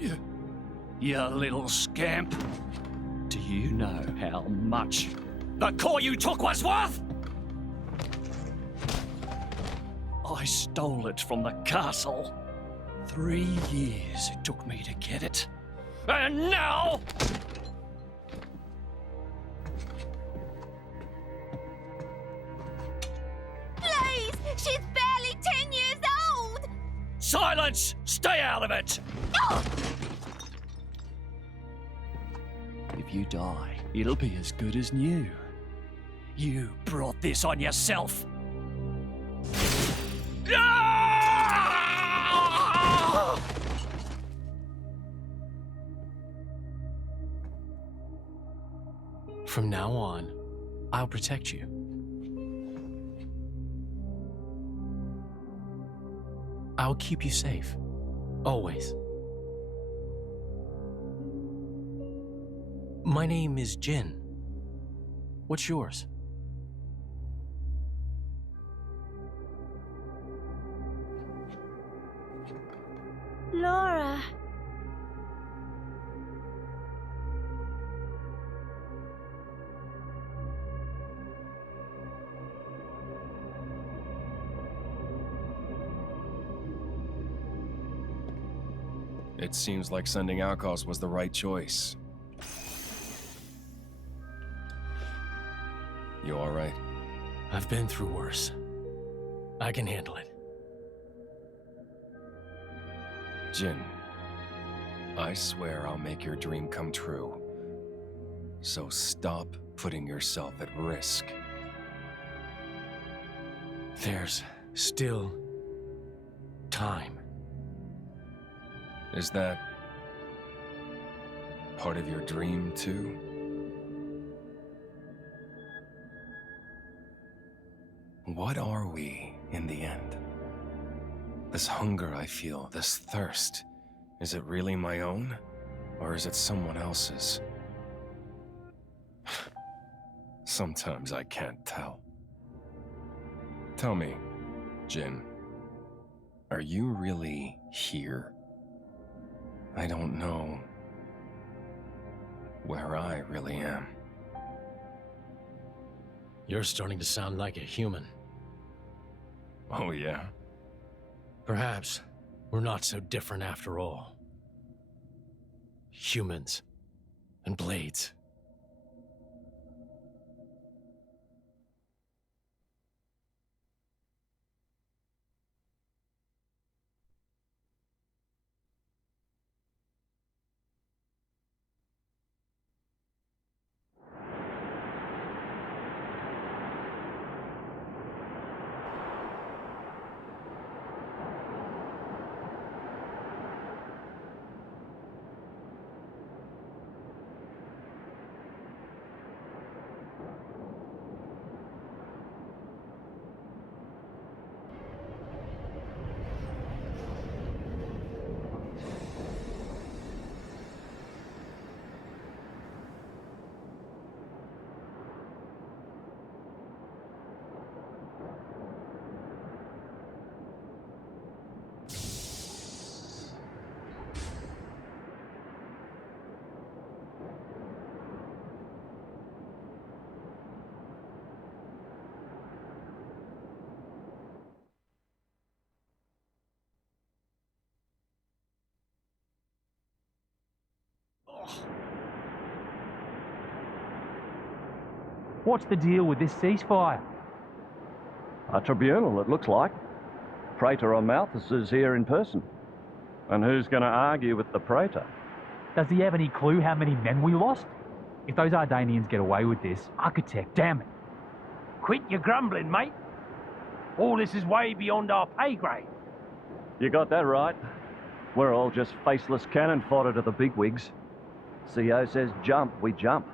You little scamp. Do you know how much the core you took was worth? I stole it from the castle. 3 years it took me to get it. And now... Please! She's barely 10 years old! Silence! Stay out of it! Oh! If you die, it'll be as good as new. You brought this on yourself. From now on, I'll protect you. I'll keep you safe. Always. My name is Jin. What's yours? Laura. It seems like sending Outcasts was the right choice. You alright? I've been through worse. I can handle it. Jin, I swear I'll make your dream come true. So stop putting yourself at risk. There's still time. Is that part of your dream, too? What are we, in the end? This hunger I feel, this thirst, is it really my own? Or is it someone else's? Sometimes I can't tell. Tell me, Jin, are you really here? I don't know where I really am. You're starting to sound like a human. Oh, yeah? Perhaps we're not so different after all. Humans and blades. What's the deal with this ceasefire? A tribunal, it looks like. Praetor or Malthus is here in person. And who's going to argue with the Praetor? Does he have any clue how many men we lost? If those Ardanians get away with this, Architect, damn it. Quit your grumbling, mate. All this is way beyond our pay grade. You got that right. We're all just faceless cannon fodder to the bigwigs. CO says jump, we jump.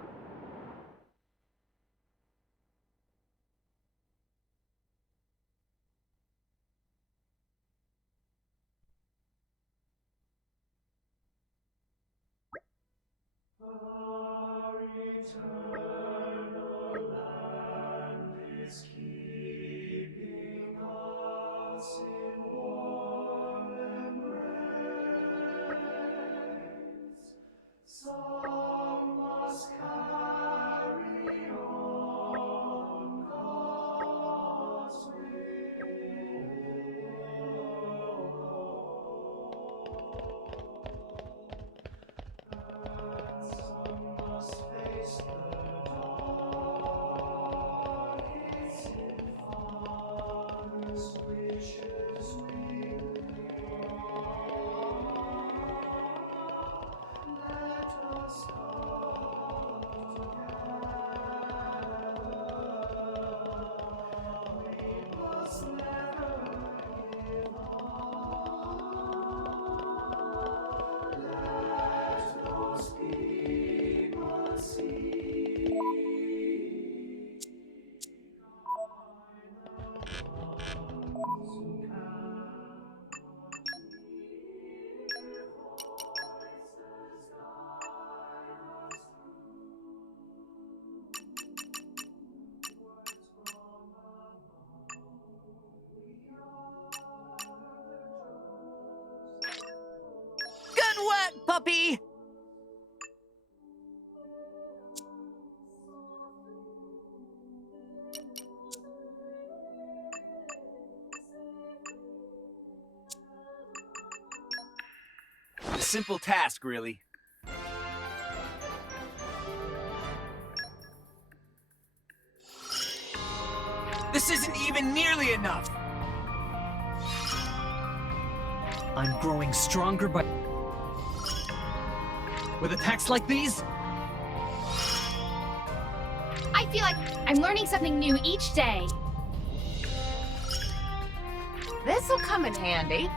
that, puppy! A simple task, really. This isn't even nearly enough! I'm growing stronger, but with attacks like these? I feel like I'm learning something new each day. This'll come in handy.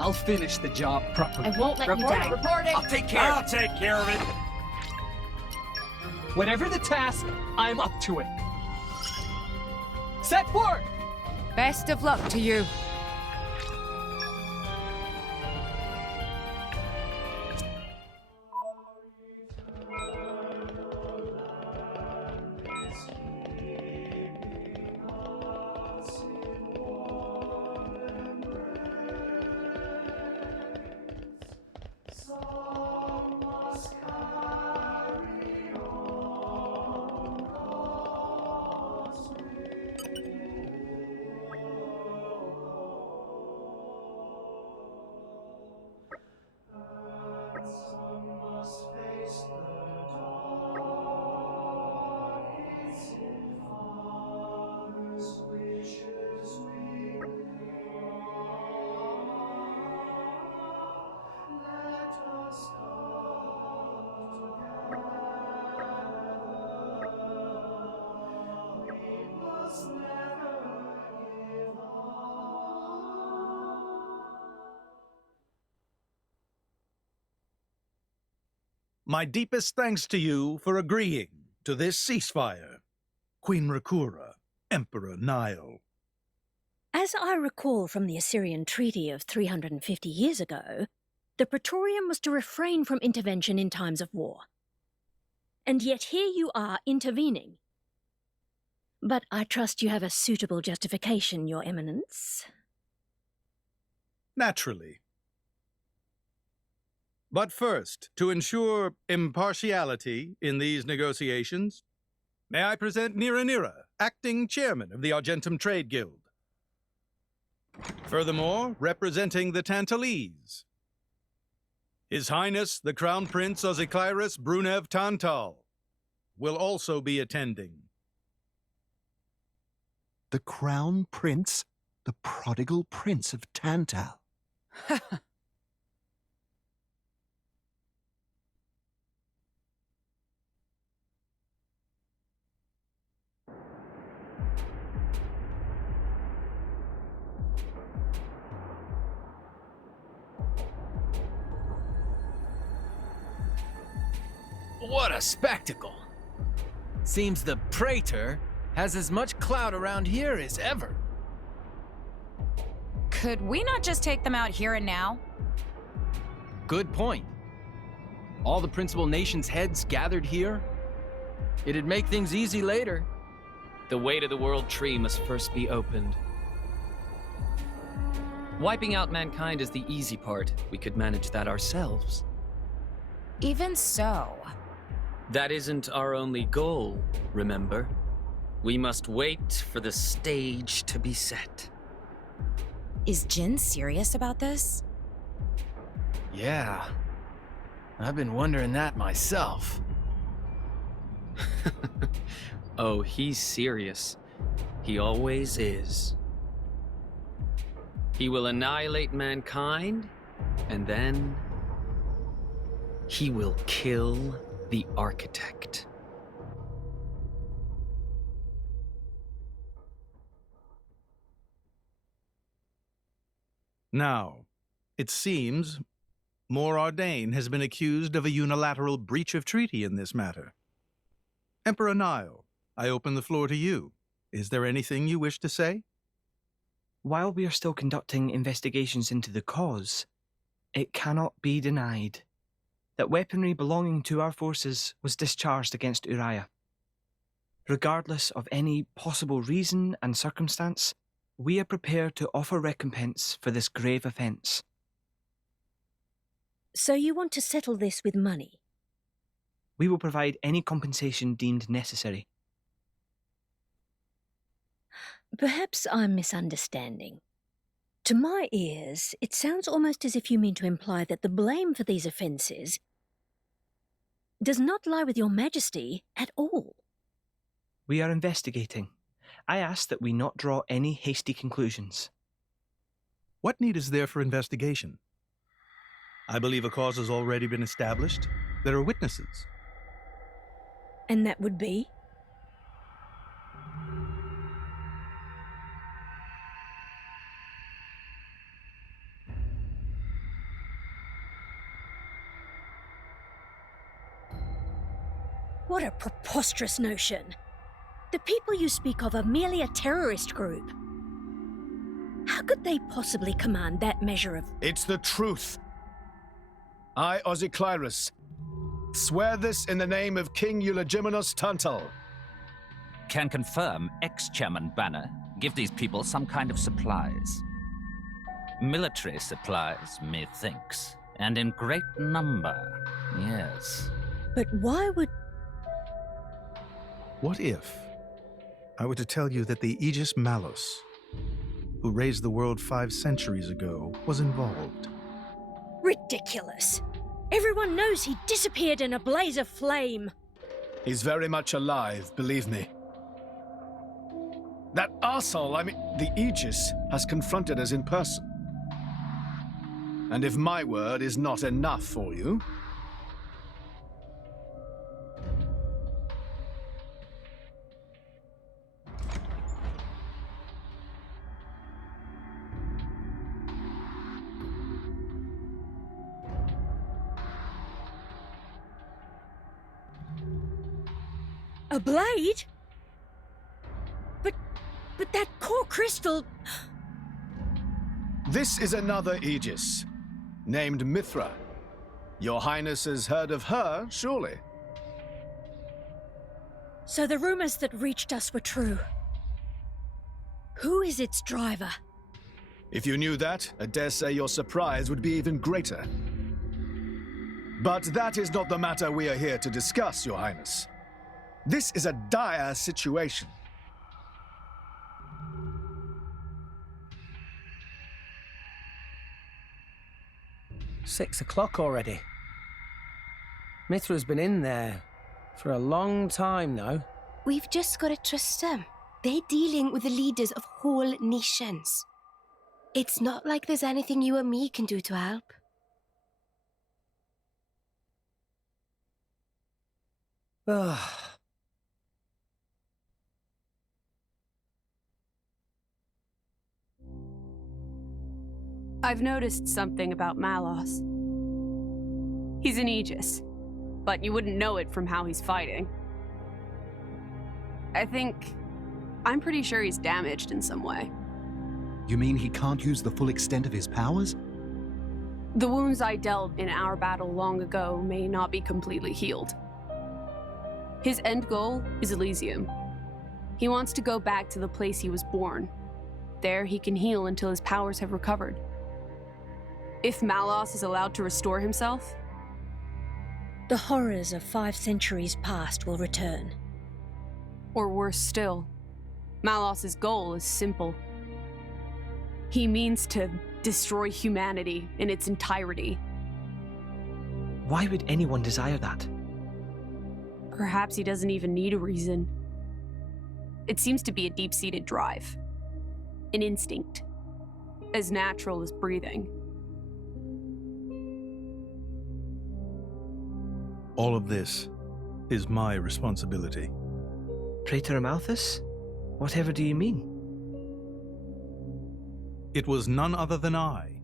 I'll finish the job properly. I won't let you down. I'll take care of it. take care of it. Whatever the task, I'm up to it. Set work! Best of luck to you. My deepest thanks to you for agreeing to this ceasefire, Queen Rakura, Emperor Nile. As I recall from the Assyrian treaty of 350 years ago, the Praetorium was to refrain from intervention in times of war. And yet here you are intervening. But I trust you have a suitable justification, Your Eminence. Naturally. But first, to ensure impartiality in these negotiations, may I present Nira, acting chairman of the Argentum Trade Guild. Furthermore, representing the Tantalese, His Highness the Crown Prince Ozikairis Brunev Tantal will also be attending. The Crown Prince? The prodigal Prince of Tantal? What a spectacle! Seems the Praetor has as much clout around here as ever. Could we not just take them out here and now? Good point. All the principal nations' heads gathered here? It'd make things easy later. The way to the World Tree must first be opened. Wiping out mankind is the easy part. We could manage that ourselves. Even so. That isn't our only goal, remember? We must wait for the stage to be set. Is Jin serious about this? Yeah. I've been wondering that myself. Oh, he's serious. He always is. He will annihilate mankind, and then he will kill the architect. Now, it seems Mor Ardain has been accused of a unilateral breach of treaty in this matter. Emperor Nile, I open the floor to you. Is there anything you wish to say? While we are still conducting investigations into the cause, It cannot be denied that weaponry belonging to our forces was discharged against Uriah. Regardless of any possible reason and circumstance, we are prepared to offer recompense for this grave offence. So you want to settle this with money? We will provide any compensation deemed necessary. Perhaps I'm misunderstanding. To my ears, it sounds almost as if you mean to imply that the blame for these offences does not lie with your Majesty at all. We are investigating. I ask that we not draw any hasty conclusions. What need is there for investigation? I believe a cause has already been established. There are witnesses. And that would be? What a preposterous notion. The people you speak of are merely a terrorist group. How could they possibly command that measure of... It's the truth. I, Ozyclyrus, swear this in the name of King Eulogimenos Tantal. Can confirm ex-Chairman Banner give these people some kind of supplies. Military supplies, methinks, and in great number, yes. But why would... What if I were to tell you that the Aegis Malus, who raised the world 5 centuries ago, was involved? Ridiculous. Everyone knows he disappeared in a blaze of flame. He's very much alive, believe me. That arsehole, the Aegis, has confronted us in person. And if my word is not enough for you... A blade? But that core crystal... This is another Aegis, named Mithra. Your Highness has heard of her, surely? So the rumors that reached us were true. Who is its driver? If you knew that, I dare say your surprise would be even greater. But that is not the matter we are here to discuss, Your Highness. This is a dire situation. "6 o'clock already. Mithra's been in there for a long time now. We've just got to trust them. They're dealing with the leaders of whole nations. It's not like there's anything you or me can do to help. Ugh. I've noticed something about Malos. He's an Aegis, but you wouldn't know it from how he's fighting. I'm pretty sure he's damaged in some way. You mean he can't use the full extent of his powers? The wounds I dealt in our battle long ago may not be completely healed. His end goal is Elysium. He wants to go back to the place he was born. There he can heal until his powers have recovered. If Malos is allowed to restore himself, the horrors of 5 centuries past will return. Or worse still, Malos's goal is simple. He means to destroy humanity in its entirety. Why would anyone desire that? Perhaps he doesn't even need a reason. It seems to be a deep-seated drive. An instinct. As natural as breathing. All of this is my responsibility. Praetor Amalthus? Whatever do you mean? It was none other than I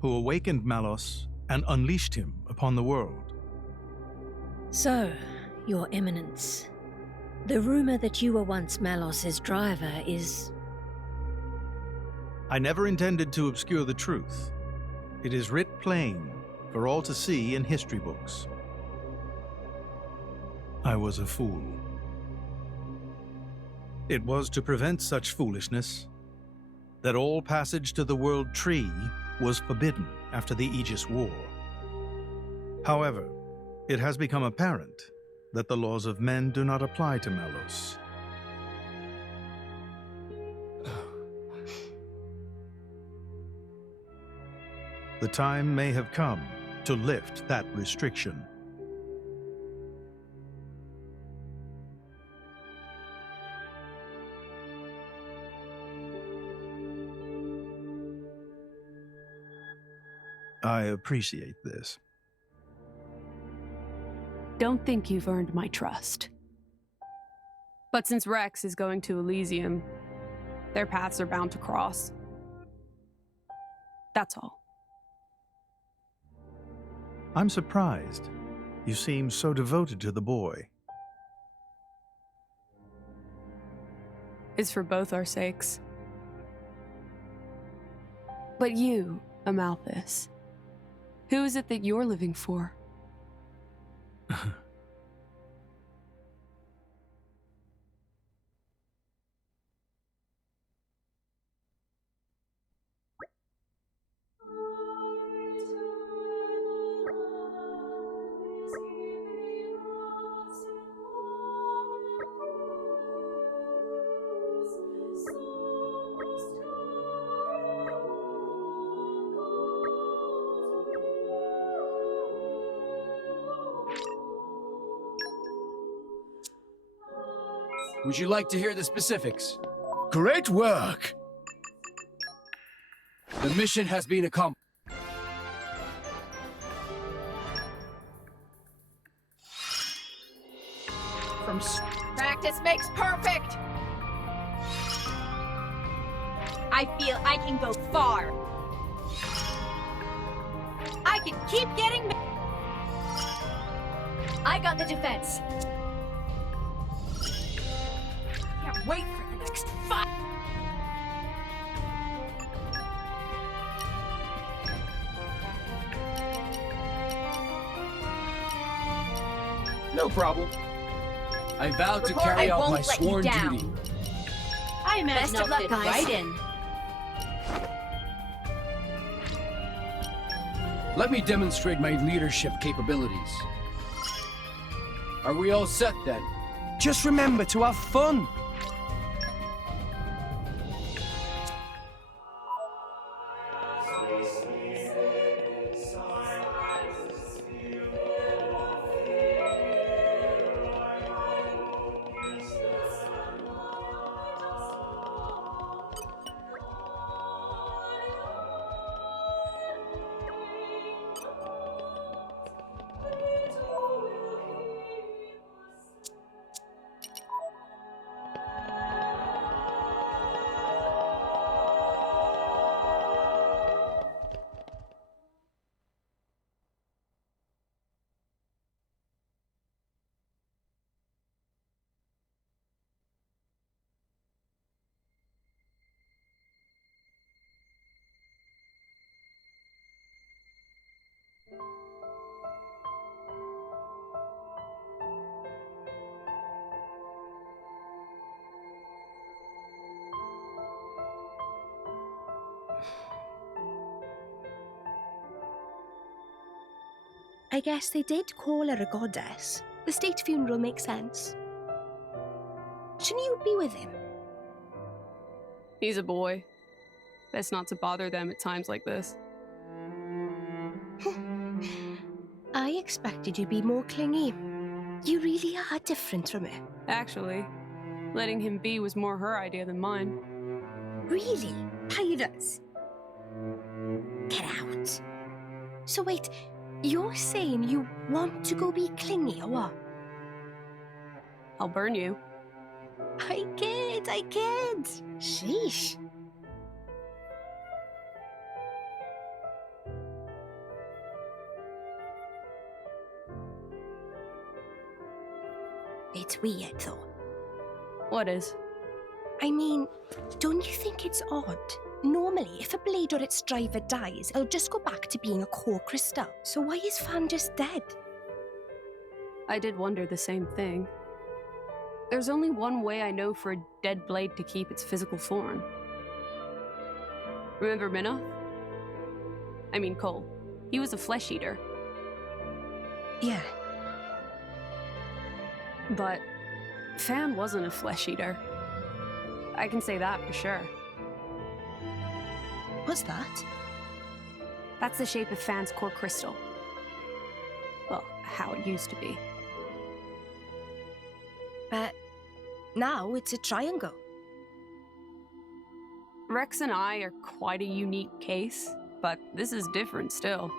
who awakened Malos and unleashed him upon the world. So, Your Eminence, the rumor that you were once Malos's driver is... I never intended to obscure the truth. It is writ plain for all to see in history books. I was a fool. It was to prevent such foolishness that all passage to the World Tree was forbidden after the Aegis War. However, it has become apparent that the laws of men do not apply to Malos. The time may have come to lift that restriction. I appreciate this. Don't think you've earned my trust. But since Rex is going to Elysium, their paths are bound to cross. That's all. I'm surprised. You seem so devoted to the boy. It's for both our sakes. But you, Amalthus, who is it that you're living for? Would you like to hear the specifics? Great work! The mission has been accomplished. Practice makes perfect! I feel I can go far. I can keep getting... I got the defense. Can't wait for the next fight. No problem. I vow to carry out my sworn duty. I imagine I'll fit right in. Let me demonstrate my leadership capabilities. Are we all set then? Just remember to have fun. I guess they did call her a goddess. The state funeral makes sense. Shouldn't you be with him? He's a boy. Best not to bother them at times like this. I expected you to be more clingy. You really are different from her. Actually, letting him be was more her idea than mine. Really? Pirates? Get out. So wait, you're saying you want to go be clingy or what? I'll burn you. I kid. Sheesh. It's weird, though. What is? I mean, don't you think it's odd Normally, if a blade or its driver dies, it'll just go back to being a core crystal. So why is Fan just dead? I did wonder the same thing. There's only one way I know for a dead blade to keep its physical form. Remember Minoth? I mean Cole. He was a flesh eater. Yeah. But Fan wasn't a flesh eater. I can say that for sure. What's that? That's the shape of Fan's core crystal. Well, how it used to be. But now it's a triangle. Rex and I are quite a unique case, but this is different still.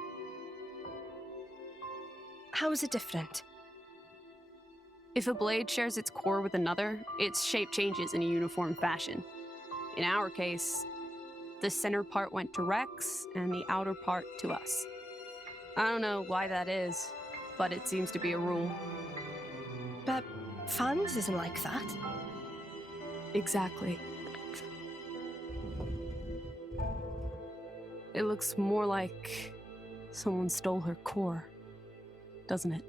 How is it different? If a blade shares its core with another, its shape changes in a uniform fashion. In our case, the center part went to Rex and the outer part to us. I don't know why that is, but it seems to be a rule. But Fan's isn't like that. Exactly. It looks more like someone stole her core, doesn't it?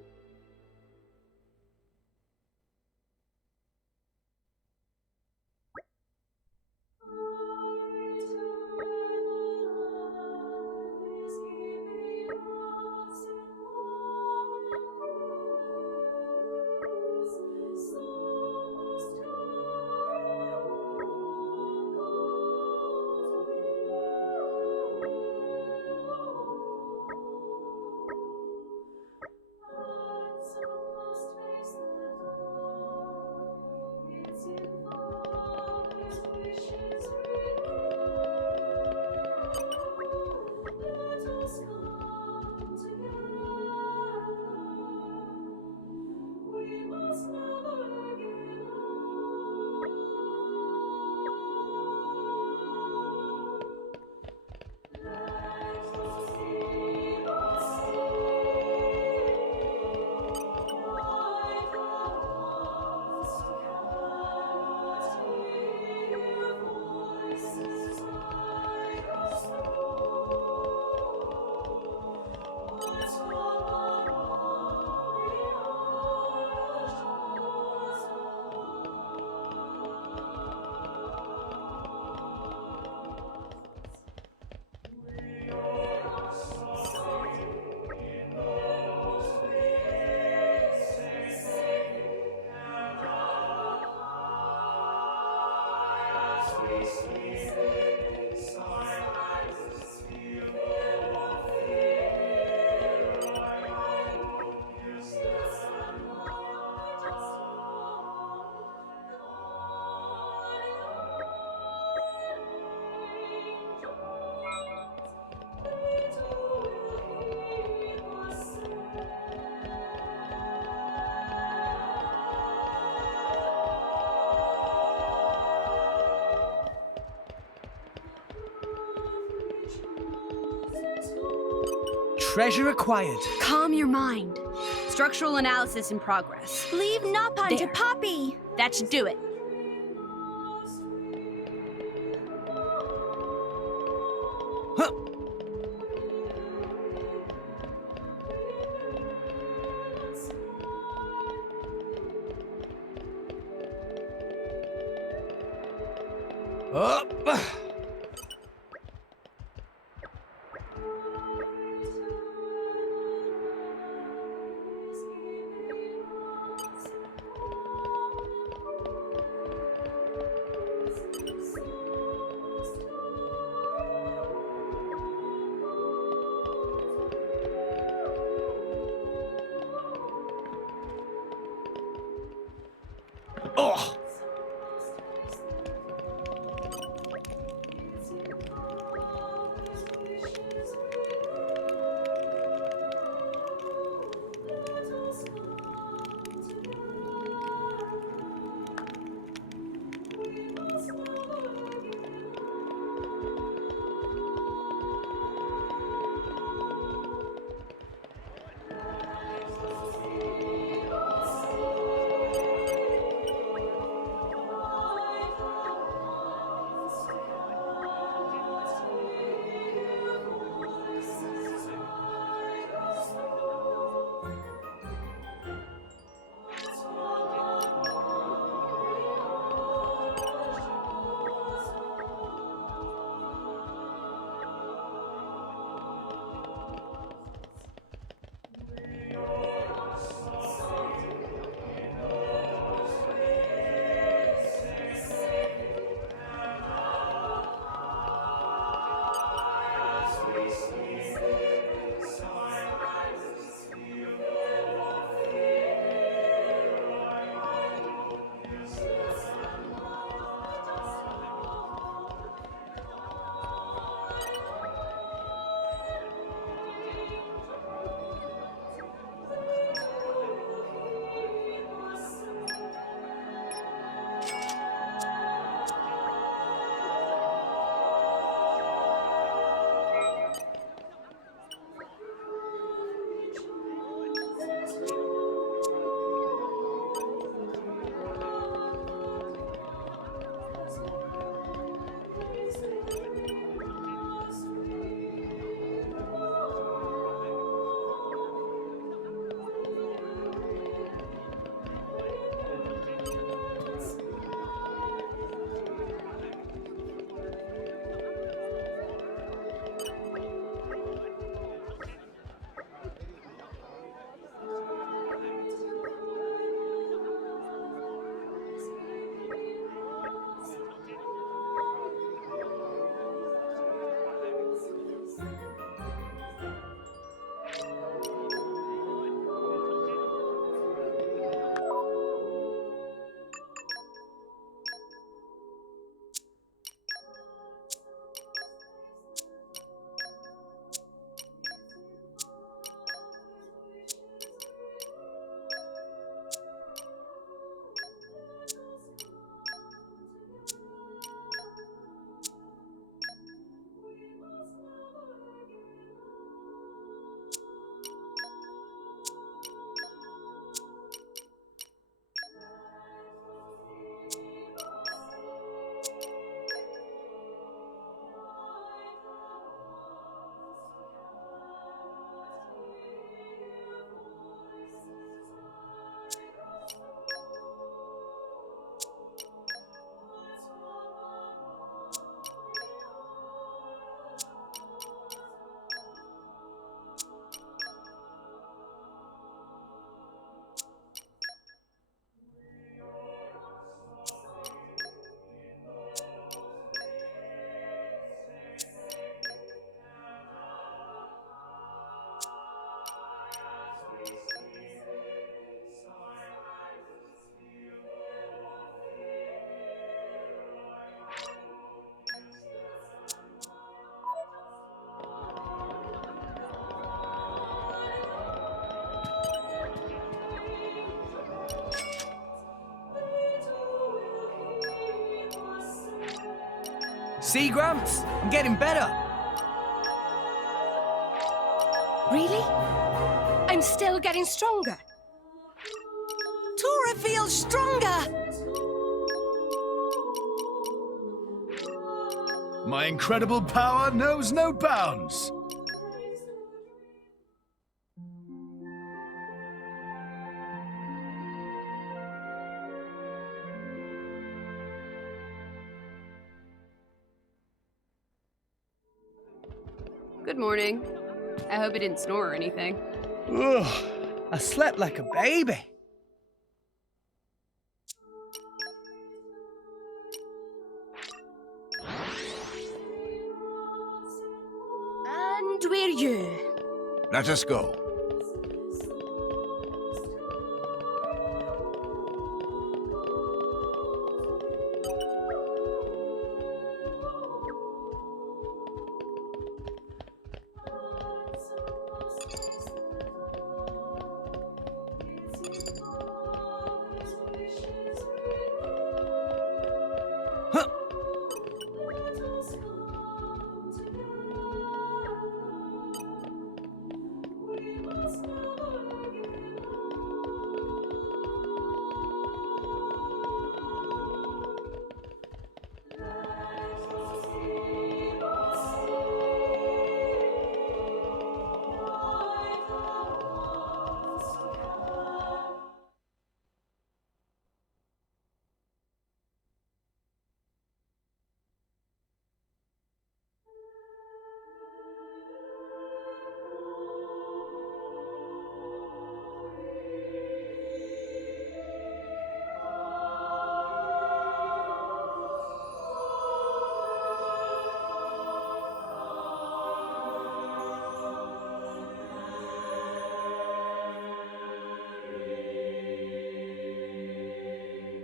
Treasure acquired. Calm your mind. Structural analysis in progress. Leave Nappan to Poppy. That should do it. Up. See, Gramps? I'm getting better. Really? I'm still getting stronger. Tora feels stronger! My incredible power knows no bounds. Good morning. I hope you didn't snore or anything. Ugh, I slept like a baby. And we're you. Let us go.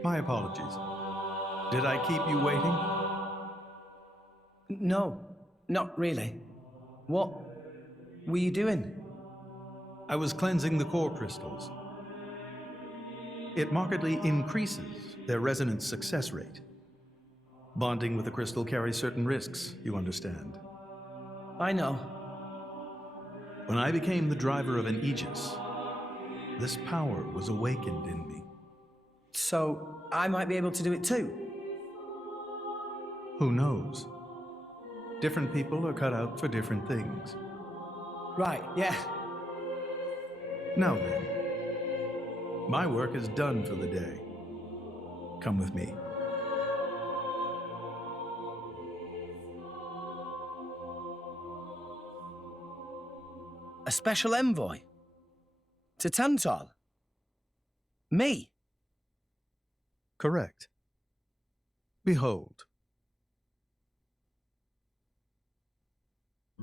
My apologies. Did I keep you waiting? No, not really. What were you doing? I was cleansing the core crystals. It markedly increases their resonance success rate. Bonding with a crystal carries certain risks, you understand. I know. When I became the driver of an Aegis, this power was awakened in me. So, I might be able to do it too? Who knows? Different people are cut out for different things. Right, yeah. Now then, my work is done for the day. Come with me. A special envoy? To Tantal? Me? Correct. Behold.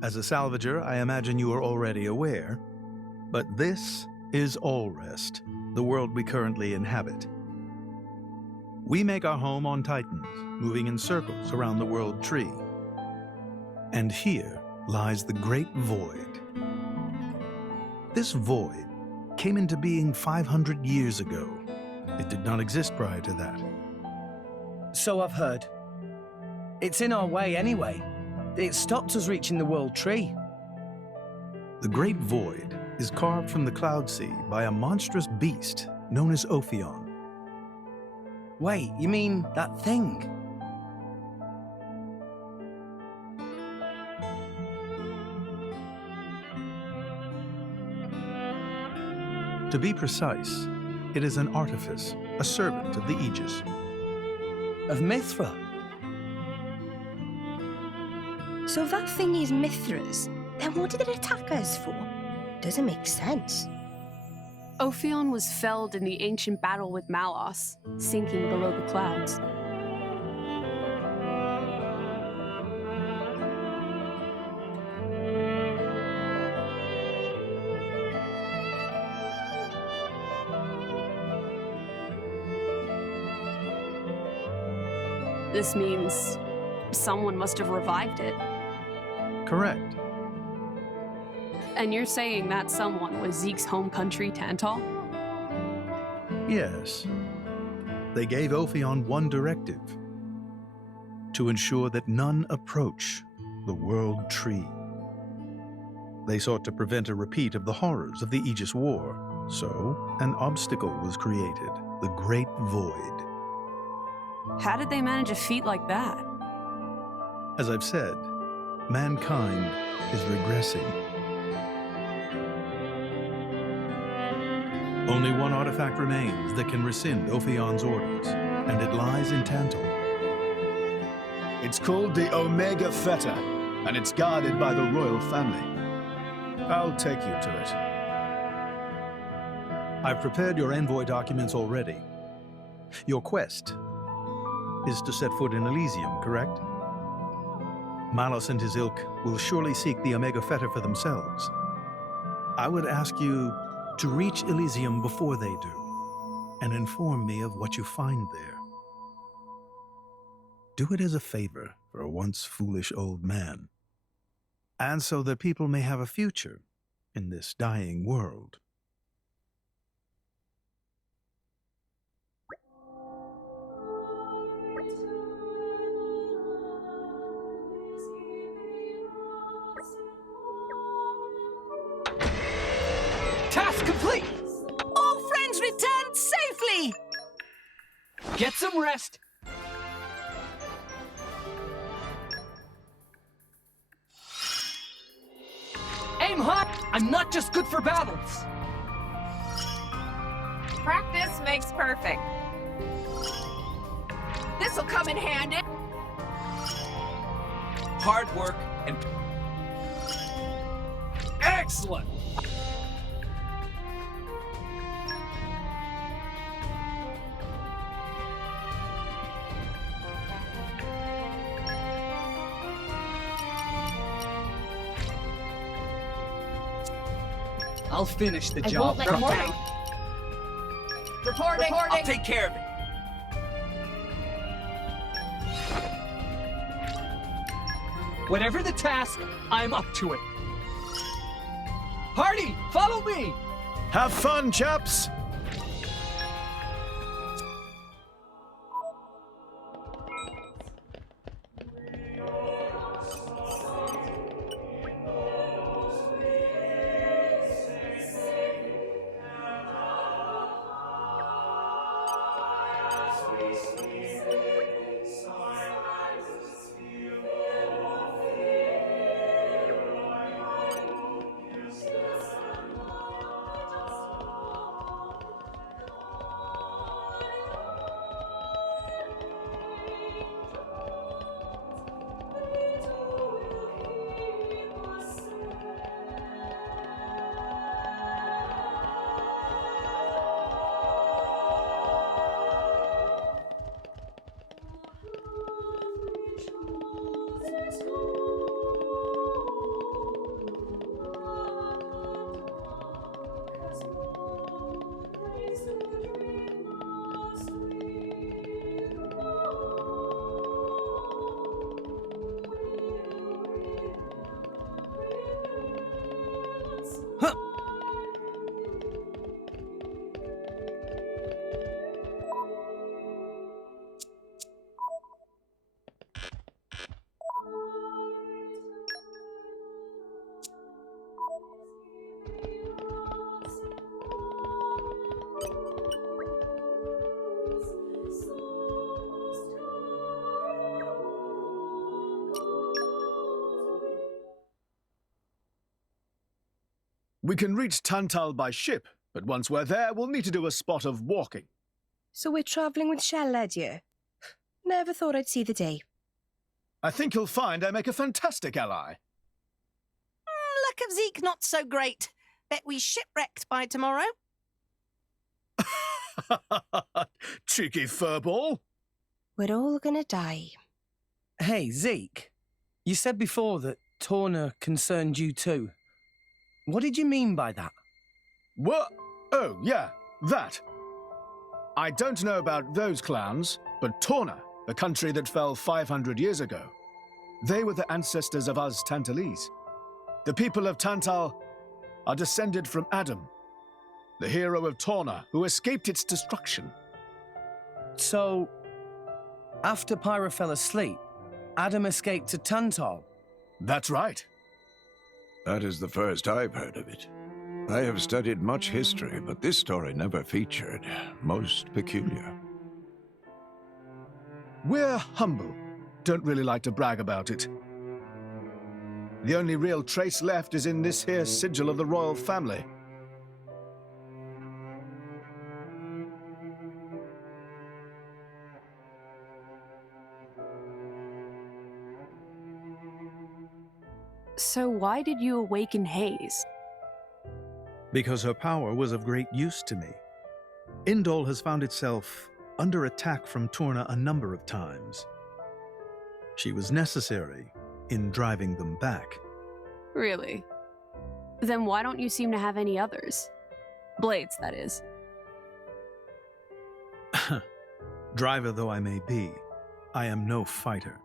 As a salvager, I imagine you are already aware, but this is Allrest, the world we currently inhabit. We make our home on Titans, moving in circles around the world tree. And here lies the Great Void. This void came into being 500 years ago. It did not exist prior to that. So I've heard. It's in our way anyway. It stopped us reaching the world tree. The Great Void is carved from the Cloud Sea by a monstrous beast known as Ophion. Wait, you mean that thing? To be precise, it is an artifice, a servant of the Aegis. Of Mithra? So that thing is Mithra's. Then what did it attack us for? Doesn't make sense. Ophion was felled in the ancient battle with Malos, sinking below the clouds. This means someone must have revived it. Correct. And you're saying that someone was Zeke's home country, Tantal? Yes. They gave Ophion one directive. to ensure that none approach the World Tree. They sought to prevent a repeat of the horrors of the Aegis War, so an obstacle was created, the Great Void. How did they manage a feat like that? As I've said, mankind is regressing. Only one artifact remains that can rescind Ophion's orders, and it lies in Tantal. It's called the Omega Feta, and it's guarded by the royal family. I'll take you to it. I've prepared your envoy documents already. Your quest is to set foot in Elysium, correct? Malos and his ilk will surely seek the Omega Feta for themselves. I would ask you to reach Elysium before they do, and inform me of what you find there. Do it as a favor for a once foolish old man, and so that people may have a future in this dying world. Task complete! All friends returned safely! Get some rest. Aim high! I'm not just good for battles! Practice makes perfect. This'll come in handy. Hard work and... Excellent! I'll finish the job. Reporting. Reporting. I'll take care of it. Whatever the task, I'm up to it. Hardy, follow me! Have fun, chaps! We can reach Tantal by ship, but once we're there, we'll need to do a spot of walking. So we're travelling with Shell led you? Never thought I'd see the day. I think you'll find I make a fantastic ally. Luck of Zeke not so great. Bet we shipwrecked by tomorrow. Cheeky furball. We're all gonna die. Hey, Zeke. You said before that Torna concerned you too. What did you mean by that? What? Oh, yeah, that. I don't know about those clans, but Torna, the country that fell 500 years ago, they were the ancestors of us Tantalese. The people of Tantal are descended from Adam, the hero of Torna who escaped its destruction. So, after Pyra fell asleep, Adam escaped to Tuntol. That's right. That is the first I've heard of it. I have studied much history, but this story never featured. Most peculiar. We're humble. Don't really like to brag about it. The only real trace left is in this here sigil of the royal family. So why did you awaken Hayes? Because her power was of great use to me. Indol has found itself under attack from Torna a number of times. She was necessary in driving them back. Really? Then why don't you seem to have any others? Blades, that is. Driver though I may be, I am no fighter.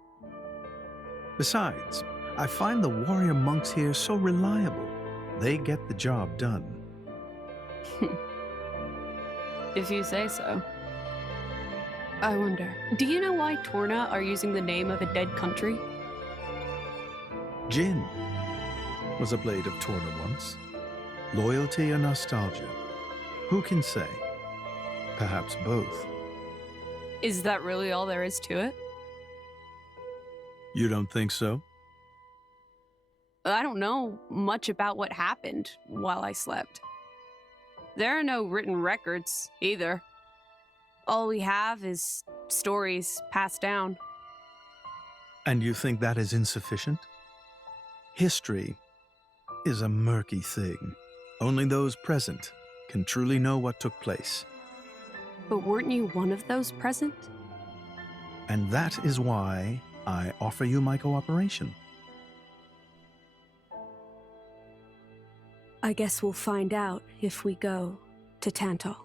Besides, I find the warrior monks here so reliable. They get the job done. If you say so. I wonder, do you know why Torna are using the name of a dead country? Jin was a blade of Torna once. Loyalty or nostalgia? Who can say? Perhaps both. Is that really all there is to it? You don't think so? I don't know much about what happened while I slept. There are no written records, either. All we have is stories passed down. And you think that is insufficient? History is a murky thing. Only those present can truly know what took place. But weren't you one of those present? And that is why I offer you my cooperation. I guess we'll find out if we go to Tantal.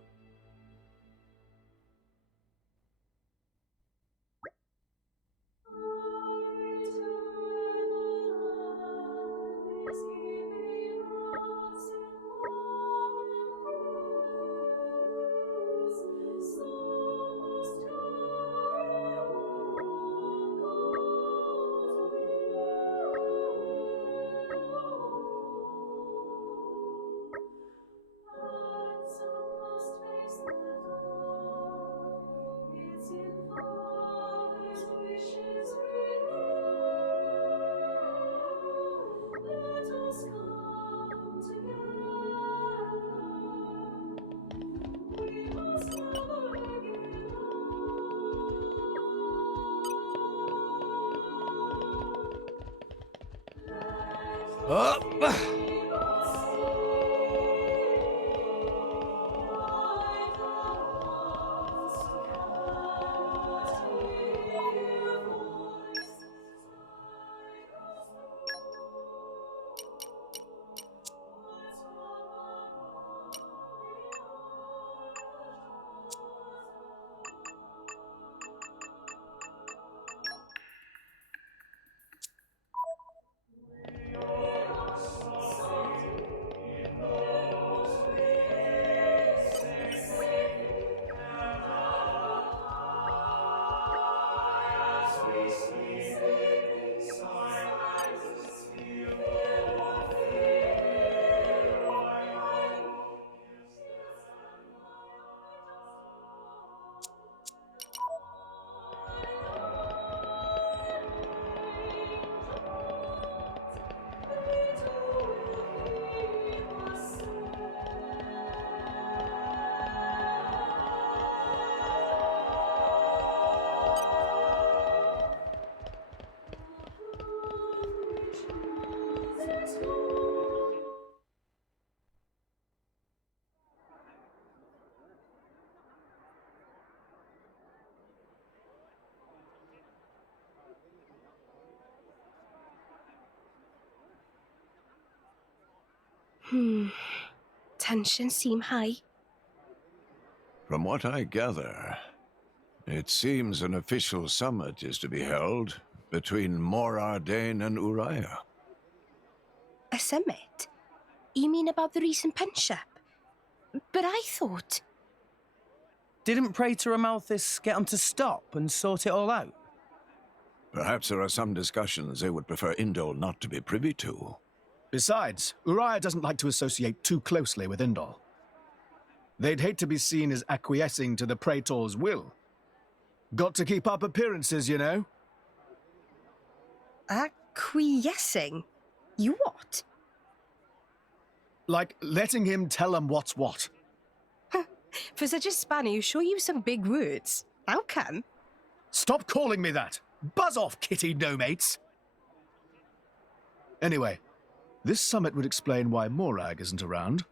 Tensions seem high. From what I gather, it seems an official summit is to be held between Morardain and Uriah. A summit? You mean about the recent penship? But I thought... Didn't Praetor Amalthus get him to stop and sort it all out? Perhaps there are some discussions they would prefer Indol not to be privy to. Besides, Uriah doesn't like to associate too closely with Indol. They'd hate to be seen as acquiescing to the Praetor's will. Got to keep up appearances, you know. Acquiescing? You what? Like letting him tell them what's what. For such a spanner, you sure use some big words. How come? Stop calling me that! Buzz off, kitty no-mates! Anyway, this summit would explain why Morag isn't around.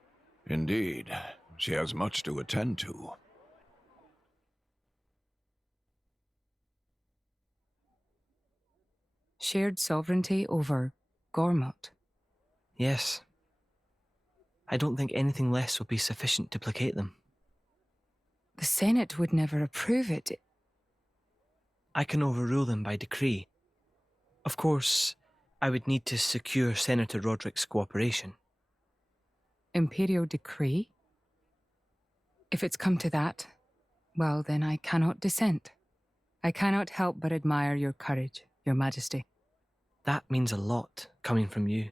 Indeed. She has much to attend to. Shared sovereignty over Gormott. Yes. I don't think anything less will be sufficient to placate them. The Senate would never approve it. I can overrule them by decree. Of course, I would need to secure Senator Roderick's cooperation. Imperial decree? If it's come to that, well, then I cannot dissent. I cannot help but admire your courage, Your Majesty. That means a lot, coming from you.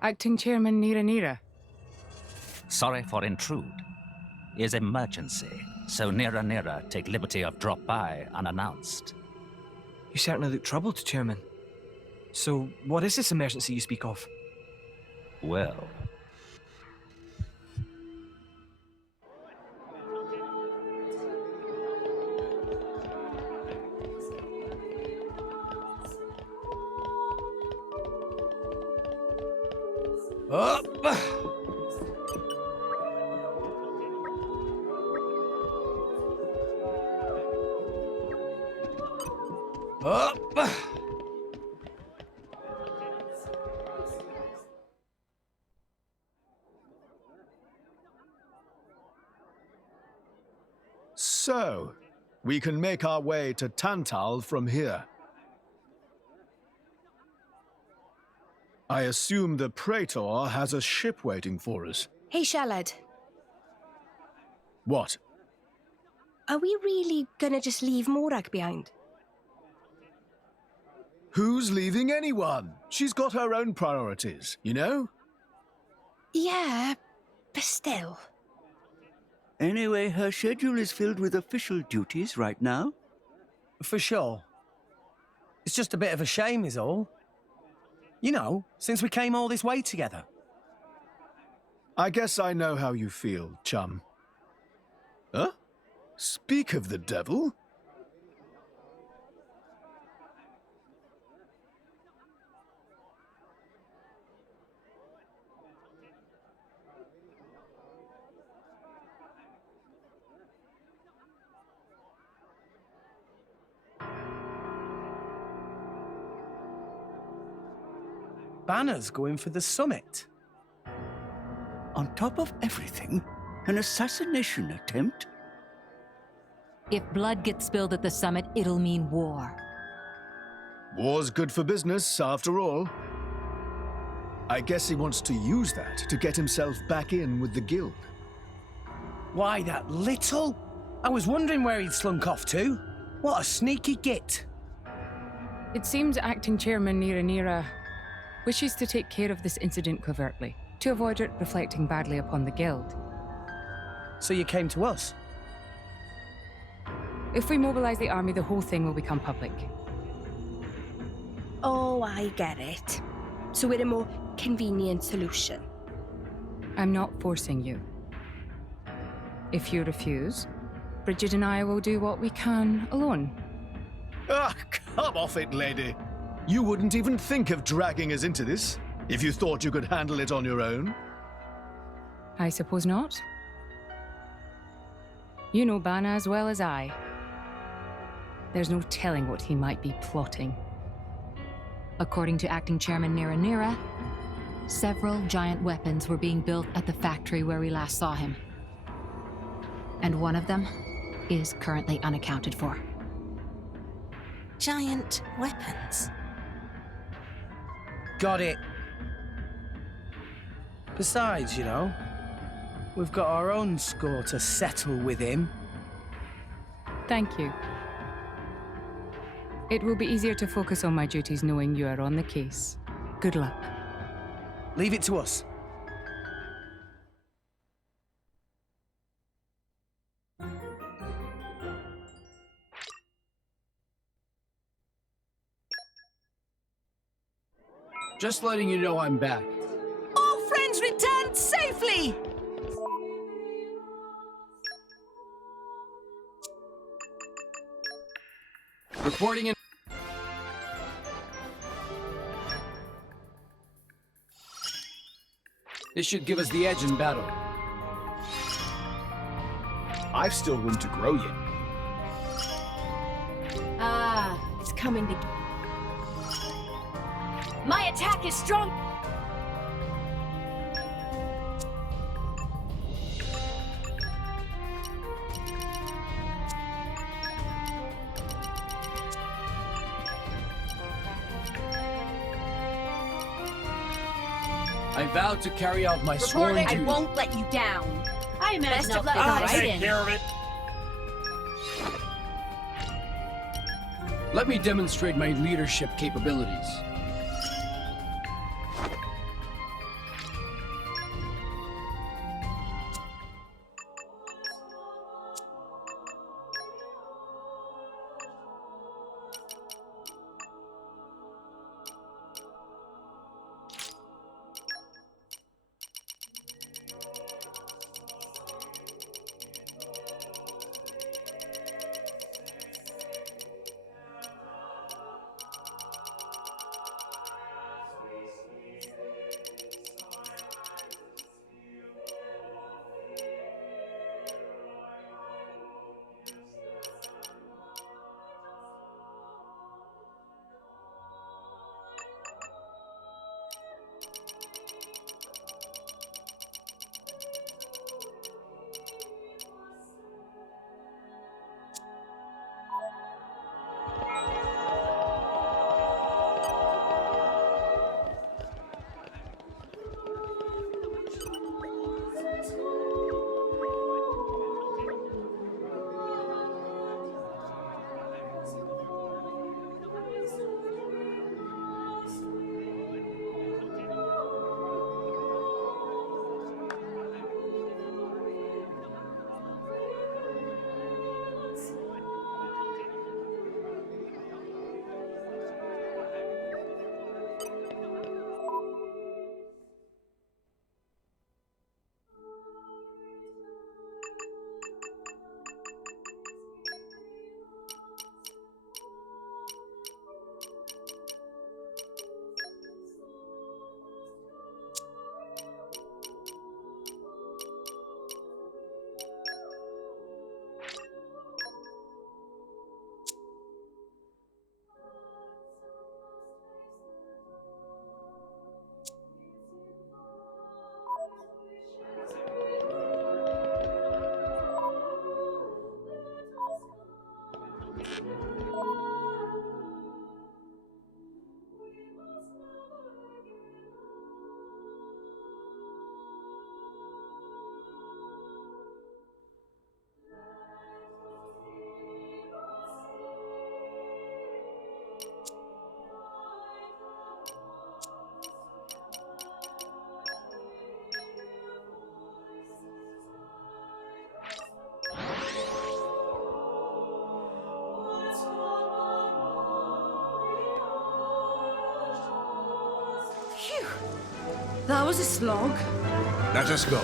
Acting Chairman Nira. Sorry for intrude. Is emergency, so Nira take liberty of drop by unannounced. You certainly look troubled, Chairman. So, what is this emergency you speak of? Well... Up! Up! So, we can make our way to Tantal from here. I assume the Praetor has a ship waiting for us. Hey, Shalad. What? Are we really gonna just leave Morag behind? Who's leaving anyone? She's got her own priorities, you know? Yeah, but still. Anyway, her schedule is filled with official duties right now. For sure. It's just a bit of a shame is all. You know, since we came all this way together. I guess I know how you feel, chum. Huh? Speak of the devil. Banner's going for the summit. On top of everything, an assassination attempt? If blood gets spilled at the summit, it'll mean war. War's good for business, after all. I guess he wants to use that to get himself back in with the guild. Why, that little? I was wondering where he'd slunk off to. What a sneaky git. It seems Acting Chairman Nira wishes to take care of this incident covertly, to avoid it reflecting badly upon the guild. So you came to us? If we mobilize the army, the whole thing will become public. Oh, I get it. So we're a more convenient solution. I'm not forcing you. If you refuse, Bridget and I will do what we can alone. Ah, come off it, lady. You wouldn't even think of dragging us into this, if you thought you could handle it on your own. I suppose not. You know Bana as well as I. There's no telling what he might be plotting. According to Acting Chairman Nira, several giant weapons were being built at the factory where we last saw him. And one of them is currently unaccounted for. Giant weapons. Got it. Besides, you know, we've got our own score to settle with him. Thank you. It will be easier to focus on my duties knowing you are on the case. Good luck. Leave it to us. Just letting you know I'm back. All friends returned safely! Reporting in. This should give us the edge in battle. I've still room to grow yet. Ah, it's coming to... My attack is strong! I vow to carry out my sworn Reporting, I duty. won't let you down. I imagine Best I'll of luck, fit guys. right in. Care of it. Let me demonstrate my leadership capabilities. That was a slog. Let us go.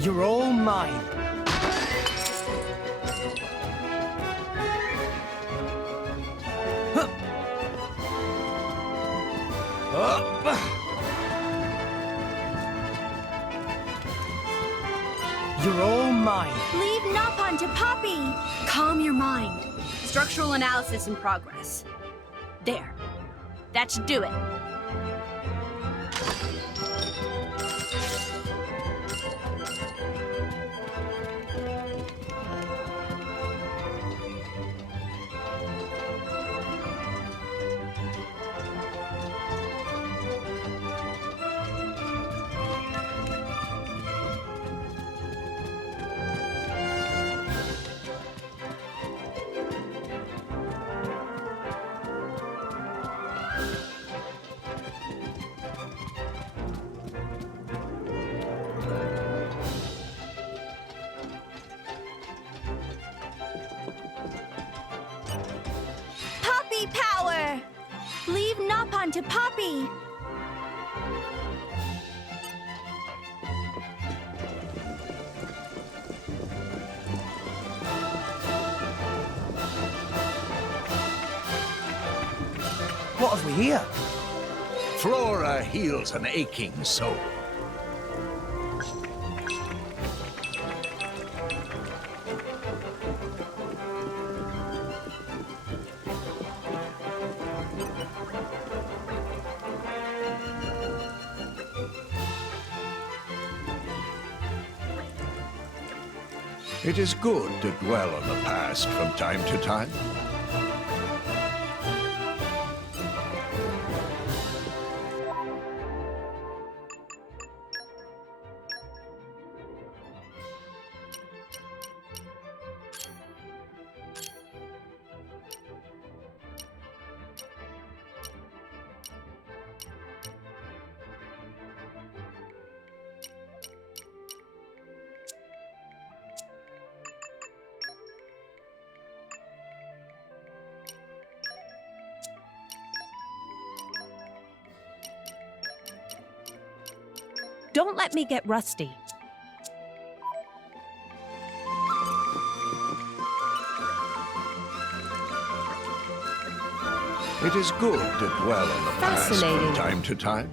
You're all mine. You're all mine. Leave Napon to Poppy! Calm your mind. Structural analysis in progress. There. That should do it. Poppy power! Leave Napon to Poppy! What have we here? Flora heals an aching soul. It is good to dwell on the past from time to time. Don't let me get rusty. It is good to dwell on the past from Fascinating. time to time.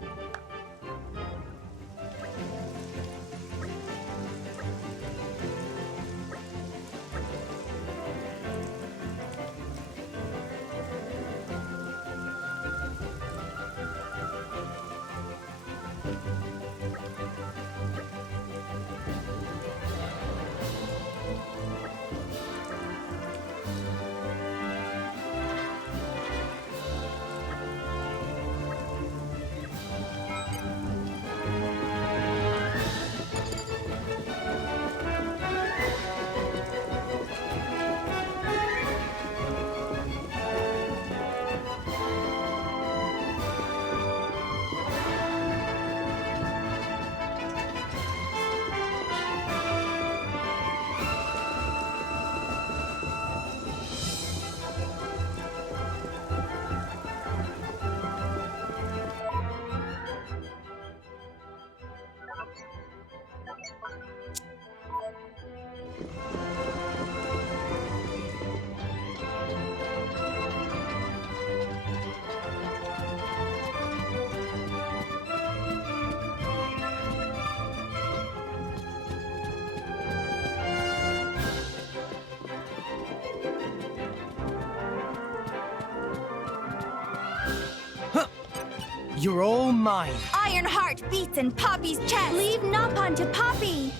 You're all mine. Iron heart beats in Poppy's chest! Leave Napon to Poppy!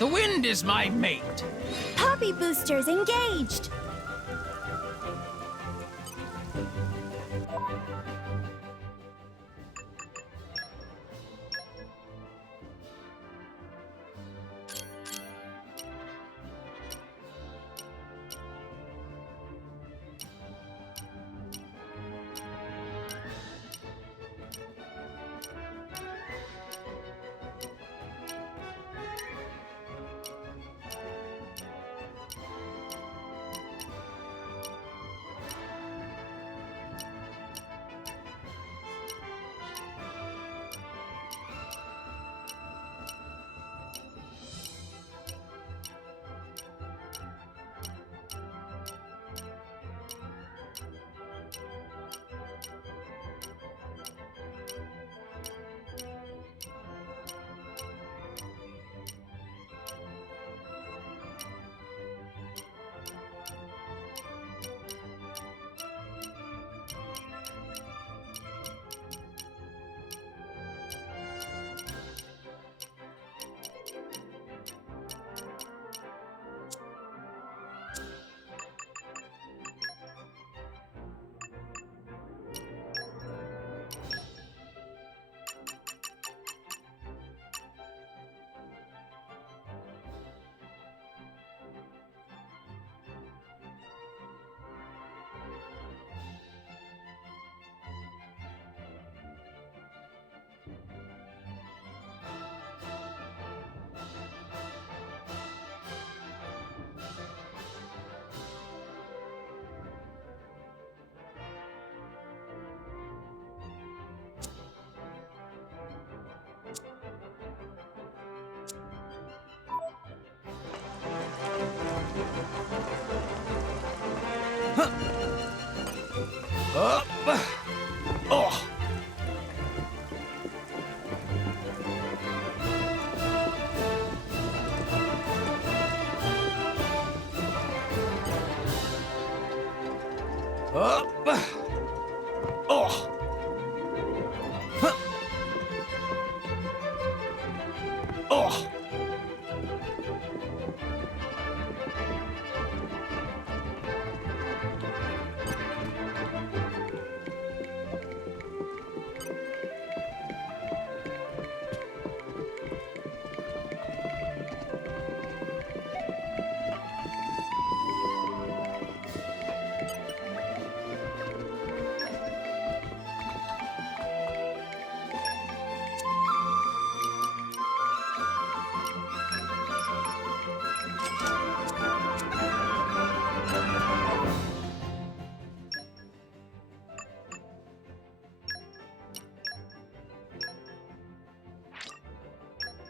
The wind is my mate. Poppy boosters engaged.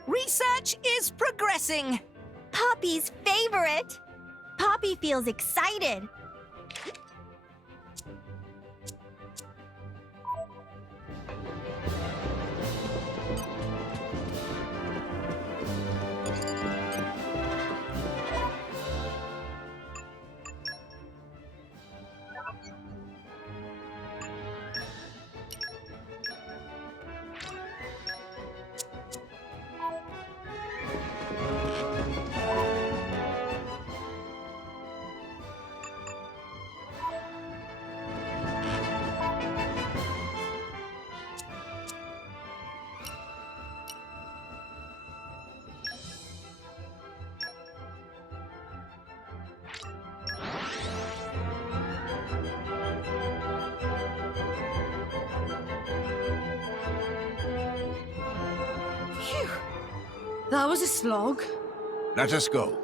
Research is progressing. Poppy's favorite. Poppy feels excited. Phew. That was a slog. Let us go.